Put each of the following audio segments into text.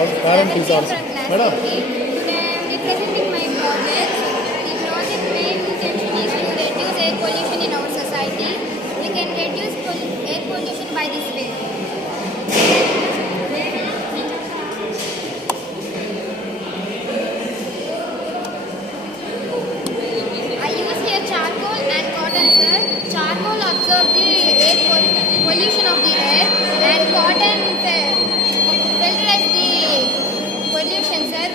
Parent is also. Madam. Representing my project. The project main intention is to reduce air pollution in our society. We can reduce air pollution by this way. I use here charcoal and cotton, sir. Charcoal absorbs the air pollution of the air, and cotton filters the pollution, sir.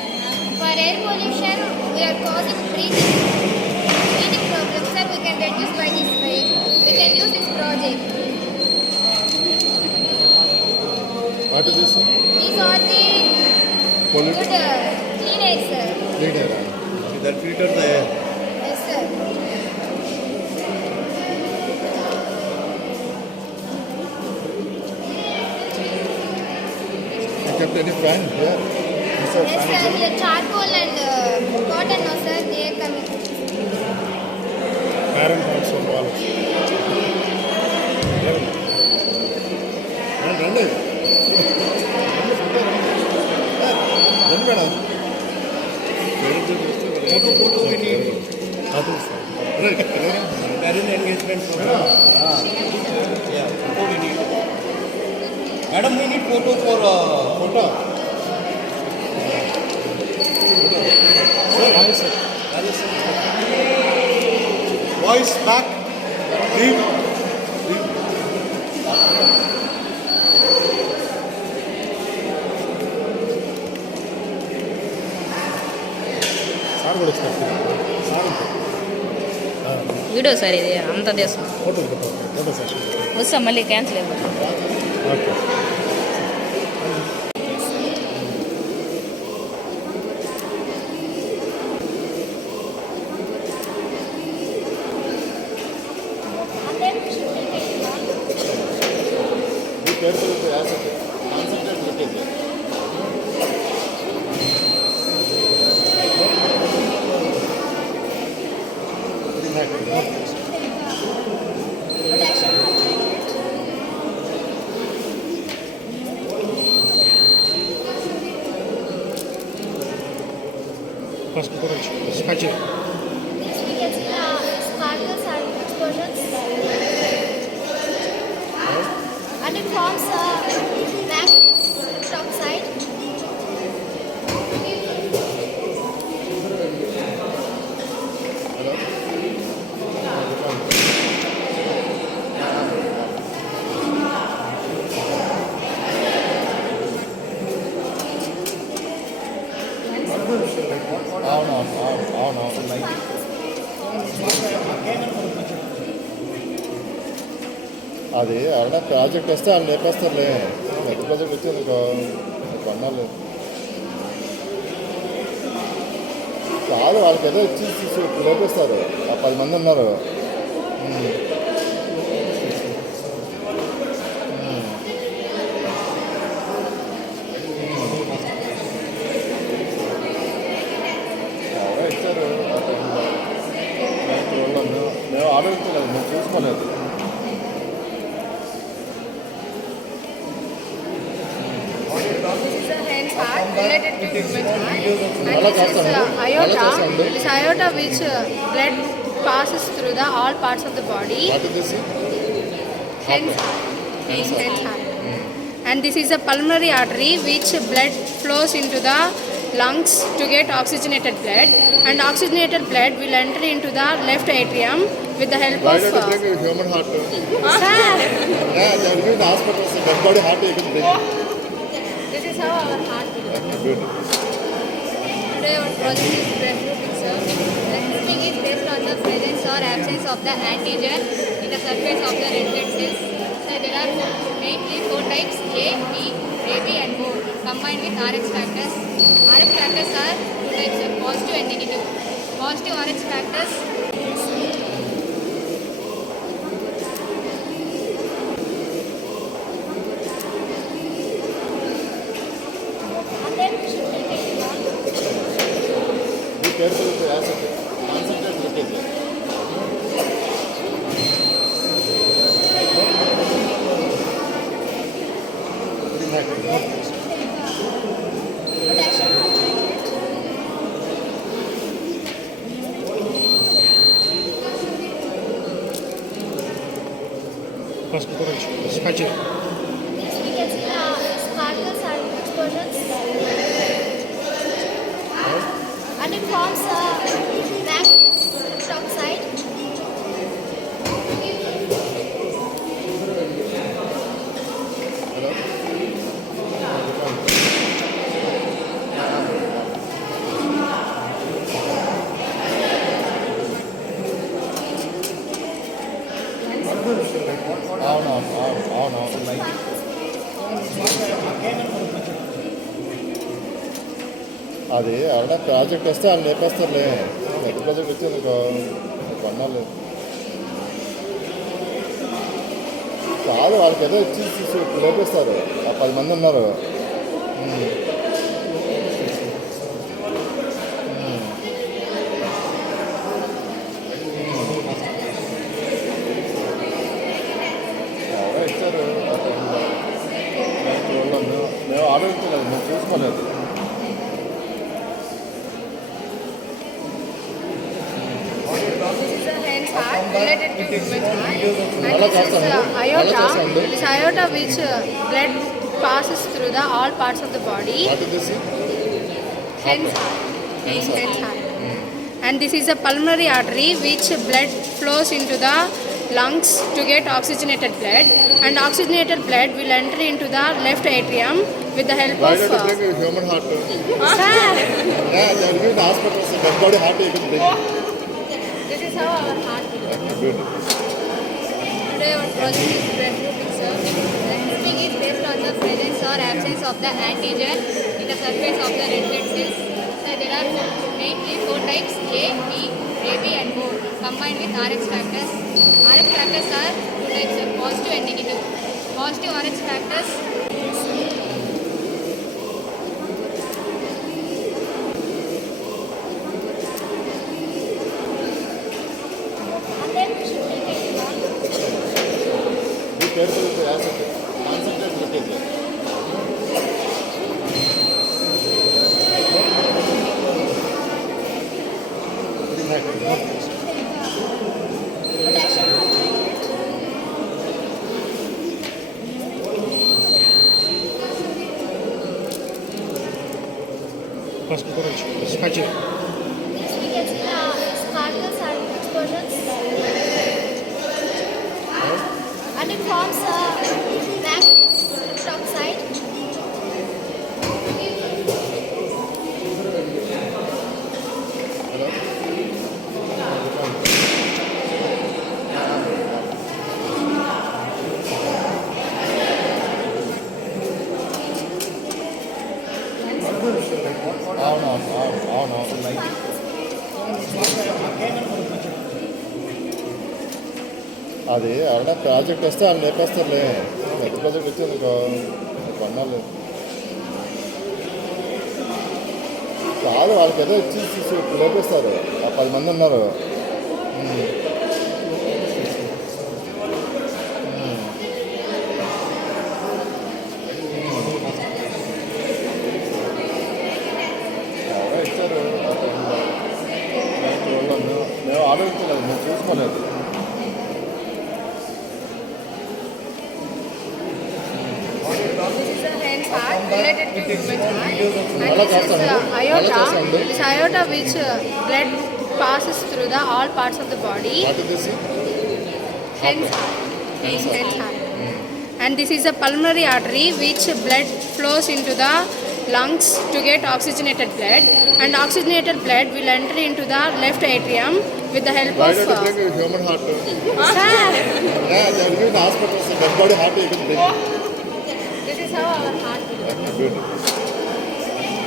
For air pollution, we are causing breathing problems, sir. We can reduce by this way. We can use this project. What is this? These are the good clean air, sir. Clean air. That filter the air. Yes, sir. You kept any fan here? Yes, sir. Here charcoal and cotton, no, sir. They are coming. Parent also involved. రండి madam photo parent engagement program. Yeah, photo we need. Madam, we need photo for photo. Sir, hi sir. Hello sir. Voice back. Leave. Sir కూడా వస్తారు sir video sir ఇది అంత దేశం photo photo sir వస్తాం మళ్ళీ cancel అయిపోతుంది okay First, scratch it. Yes, we can see the sparkles and explosions. And it forms nitrous oxide. అది అలా ప్రాజెక్ట్ వస్తే వాళ్ళు లేపేస్తారులే పెద్ద ప్రాజెక్ట్ వచ్చి నీకు కొన్నాళ్ళు కాదు వాళ్ళకి ఏదో ఇచ్చి లేపేస్తారు ఆ 10 మంది ఉన్నారు ఎవరో ఇచ్చారు ఆ టైంలో మేము ఆలోచించలేదు మేము చూసుకోలేదు related to human heart, and this is aorta. This aorta which blood passes through the all parts of the body. What is this? Hence heart. And this is a pulmonary artery which blood flows into the lungs to get oxygenated blood, and oxygenated blood will enter into the left atrium with the help Why of don't you bring a human heart? sir. Yeah, they will be in the hospital. So dead body heart you can bring. This is how our heart will be. Good. Today our project is breath grouping, sir. Breath grouping is based on the presence or absence of the antigen in the surface of the red blood cells. So there are mainly 4 types: A, B, AB and O, combined with Rh factors. Rh factors are 2 types of positive and negative. Positive Rh factors Be careful with the acid. Concentrate with it. Next we can see the sparkles and explosions. And it forms a manganese oxide. అది ఎవరైనా project వస్తే వాళ్ళు లేపేస్తారులే. పెద్ద project వచ్చేది కొన్నాళ్ళు కాదు, వాళ్ళకి ఏదో ఇచ్చి లేపేస్తారు. 10 మంది ఉన్నారు. ఎవరో ఇచ్చారు. మేము ఆలోచించలేదు, మేము చూసుకోలేదు. This is a hand's heart related to human heart. And Nalla this is chestanu. aorta. Nalla chestanu. This aorta which blood passes through the all parts of the body. What is this? Hand's heart. Hand's heart. And this is a pulmonary artery which blood flows into the lungs to get oxygenated blood, and oxygenated blood will enter into the left atrium with the help Why of don't you bring human heart? Sir, Yeah, they will give the hospitals a dead body heart you can bring. this is how our heart works. Good. Today our project is blood grouping, sir. The grouping is based on the presence or absence of the antigen in the surface of the red blood cells. So there are mainly 4 types: A, B, AB and O, combined with Rx factors. Rx factors are 2 types of positive and negative. Positive Rx factors and then we should take it on. Be careful with the acid. Concentrate with it. Next we can see the sparkles and explosions. And it forms a manganese oxide. అవును. అది ఎవరైనా project వస్తే వాళ్ళు లేపేస్తారులే. పెద్ద project వచ్చేది కొన్నాళ్ళు కాదు, వాళ్ళకి ఏదో ఇచ్చి లేపేస్తారు. 10 మంది ఉన్నారు. ఎవరో ఇచ్చారు. మేము ఆలోచించలేదు, మేము చూసుకోలేదు. This is a hand's heart related to human heart. And Nalla this is chestanu. aorta. Nalla chestanu. This aorta which blood passes through the all parts of the body. What is this? Hand's heart. Hand's heart. And this is a pulmonary artery which blood flows into the lungs to get oxygenated blood, and oxygenated blood will enter into the left atrium with the help Why of don't you bring human heart? Sir, Yeah, they will give the hospitals a dead body heart you can bring. this is how our heart works. Good.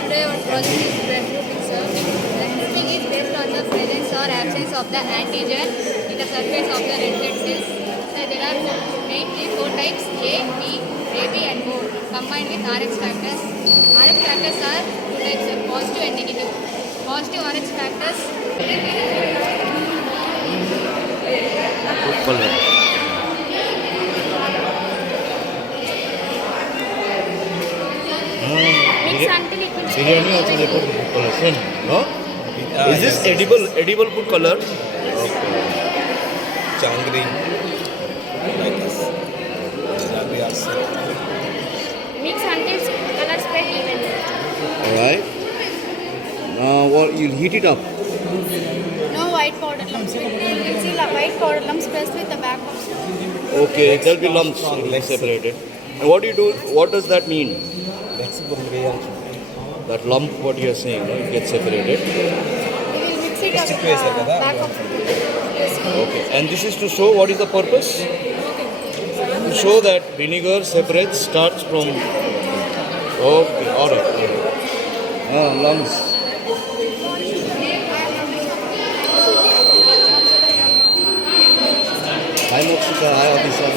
Today our project is blood grouping, sir. The grouping is based on the presence or absence of the antigen in the surface of the red blood cells. So there are mainly 4 types: A, B, AB and O, combined with Rx factors. Rx factors are 2 types of positive and negative. Positive Rx factors mix until it will Biryani also they put food color. No? Is this edible food color? Okay. Jangri. Like this. Mix until color spread evenly. Alright. Now what you'll heat it up. No white powder lumps. You can see the white powder lumps pressed with the back of spoon. Okay, there'll be lumps separated. And what do you do? What does that mean? That lump, what you are saying, no? It gets separated. We will mix it up with the back of spoon. Okay. And this is to show what is the purpose? To show that vinegar separates starch from. Okay, alright. Lumps. Hi Mokshika, hi Abhisar.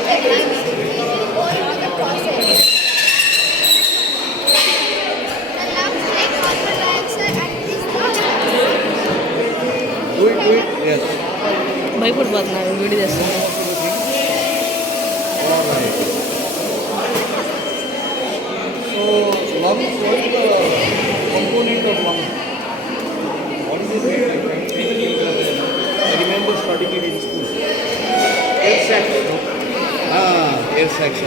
I'm going to the process. The lumps take carbon dioxide and this Do it, yes. భయపడిపోతున్నారు video చేస్తున్నారు. So, lumps, what is the component of lumps? What is it? I remember studying it in school. Air sacs. Air sacs.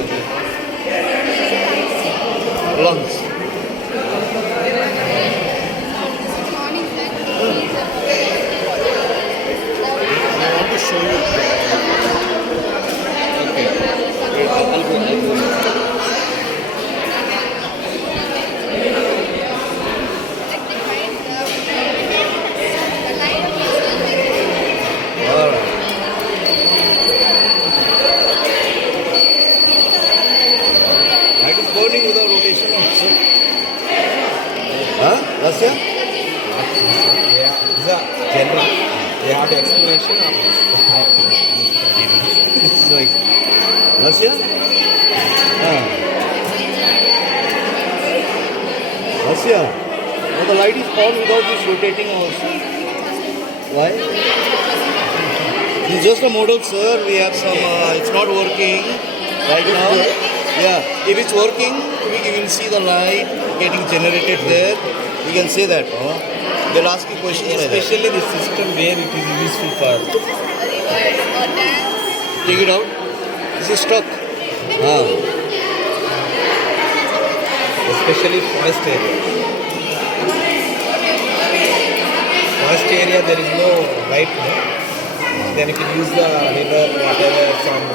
Lungs. morning that I want to show you. Okay. Wait, I'll go. Alright. Light is burning without rotation also. Huh? Rasya? Yeah, this is a general. You have the explanation of this. This is like Rasya? Rasya? No, the light is on without this rotating also. Why? It's just a model, sir. We have some, it's not working right now. Yeah, if it's working, we will see the light getting generated there. We can say that. They'll ask you questions like that. Especially the system where it is useful for. Take it out. This is stuck. Especially forest area. Forest area there is no light, no? Then you can use the river, whatever, some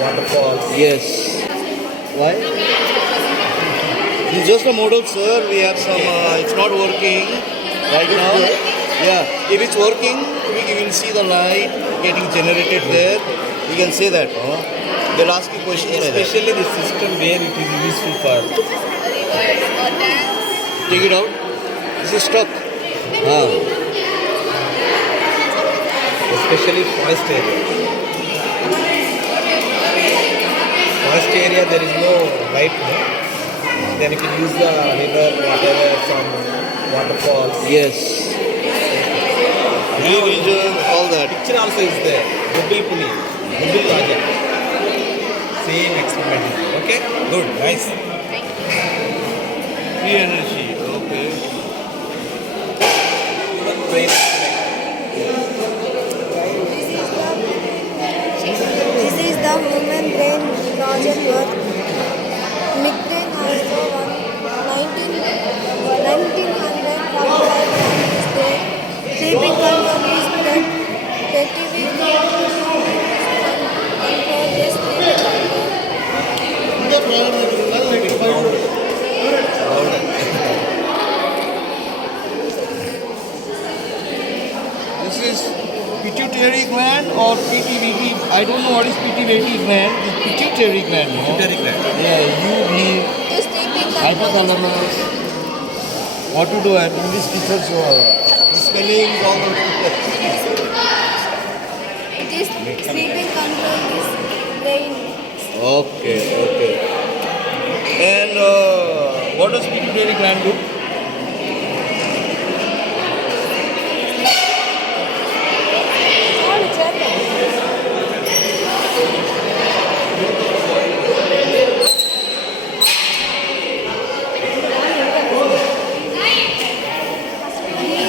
waterfalls. Yes. Why? It's just a model, sir. We have some, it's not working right now. Yeah, if it's working, we will see the light getting generated there. We can say that. They'll ask you questions like that. Especially the system where it is useful for. Take it out. This is stuck. Especially forest area. Forest area there is no light, no? Then you can use the river, whatever, some waterfalls. Yes. Blue region, all that. Picture also is there. Google Puli, Google project. Same experiment is there. Okay? Good, nice. Free energy. Okay. Brain This is the human brain project work. Mcbrain also won 1945 is there. Sleeping control is that creativity control the sleeping control. This is pituitary gland or PTVT. I don't know what is pituitary gland. It's pituitary gland. No? Pituitary gland. Yeah, UV, The sleeping control. hypothalamus. What to do at English teachers? Spelling all the It is sleeping control is brain. Okay, okay. And what does pituitary gland do? All German.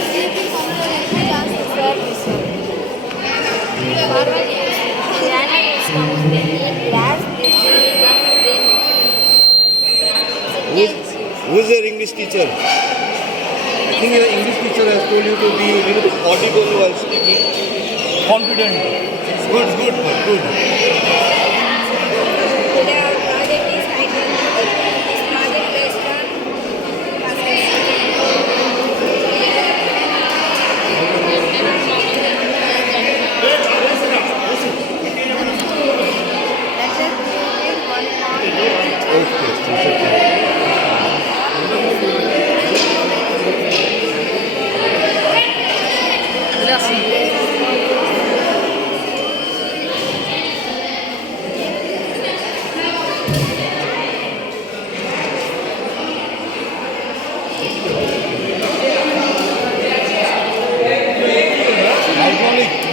Sleeping control is service. Who's your English teacher? I think your English teacher has told you to be a little bit audible while speaking. Confident. Good. Today our project is titled This project based on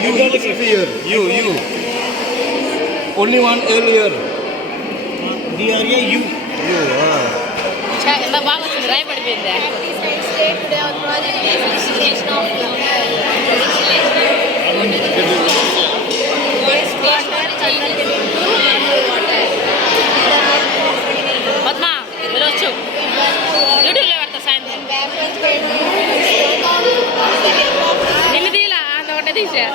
You here. You. Only one L here. D area you. ఎంత బాగా వచ్చింది రాయి పడిపోయింది పద్మ ఈరోజు యూట్యూబ్లో పెడతా సాయంత్రం నిన్ను తీలా అంత ఒకటే తీసా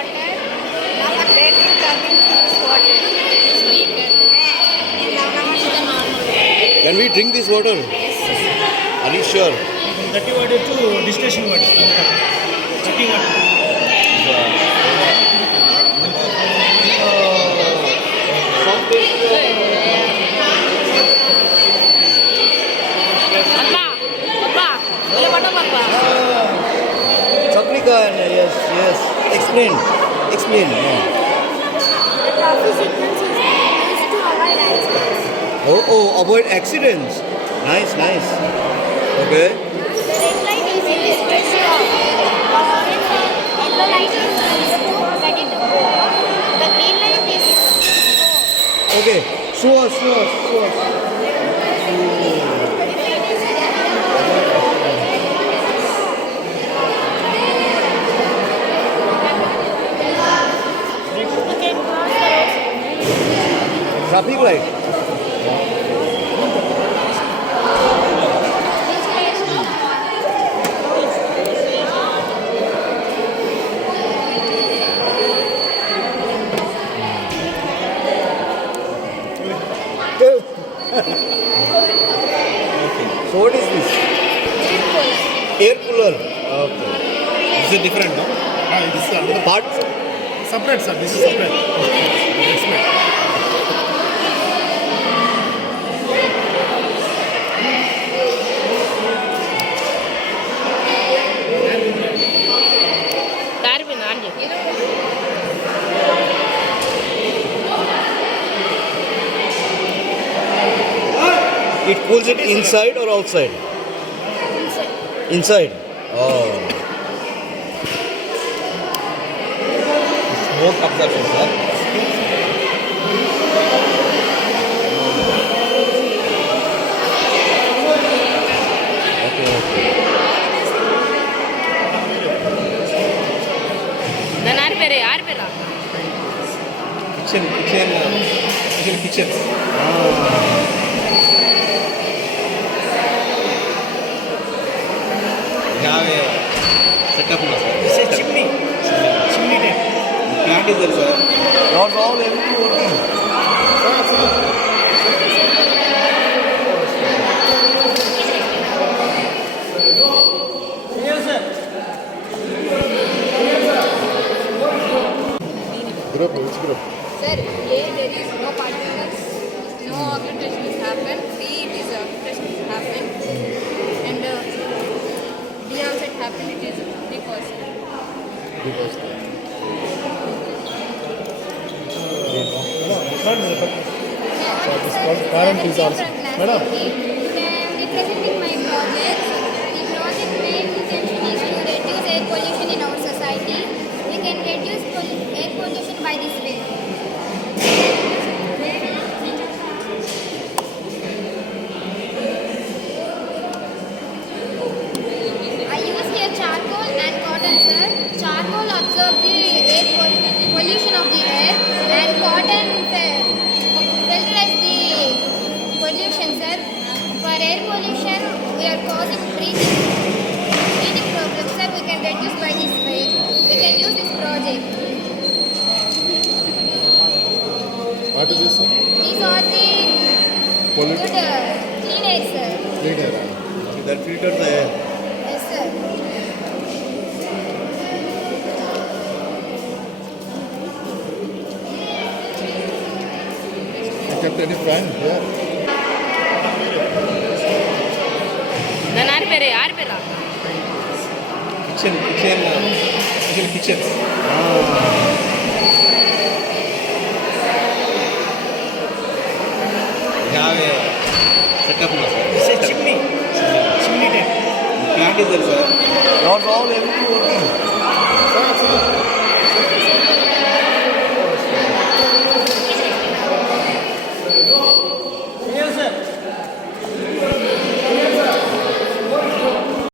Can we drink this water? Are you sure? 30 watt to distillation watt. 30 watt. Padma Padma ఇలా పట్ట Padma Chakrika, yes. Explain. No. The traffic signals is used to avoid accidents. Oh, avoid accidents. Nice. Okay. The red light is used to stop. The orange and yellow light is used to ready to go. The green light is used to go. Okay. Show us. Traffic light. So what is this? Air cooler. Okay. This is different, no? This is another Part. separate, sir. This is separate. కారిపోయింది aunty It cools it inside or outside? Inside. Oh. Smoke absorption, sir. దాని ఆరిపోయారా Kitchen. We have a setup now, sir. It's a chimney. Chimney type. Plant is there, sir. Not all empty working. Which group? Sir, A, there is no particles, no occlusion has happened. B, it is occlusion has happened. And D also it happened, it is deposit. Current is also. Madam. Representing my project, the project main intention is to reduce air pollution in our society. We can reduce air pollution by this way. I used here charcoal and cotton, sir. Charcoal absorbs the air pollution of the air, and cotton What is this? These are the Polluted. good clean air, sir. Clean air. That filters the air. Yes, sir. You kept any fan here? దాని ఆరిపోయారు ఆరిపోయారా Kitchen. We have a setup now, sir. It's a chimney. Chimney tank. Plant is there, sir. Not all everything working. Sir,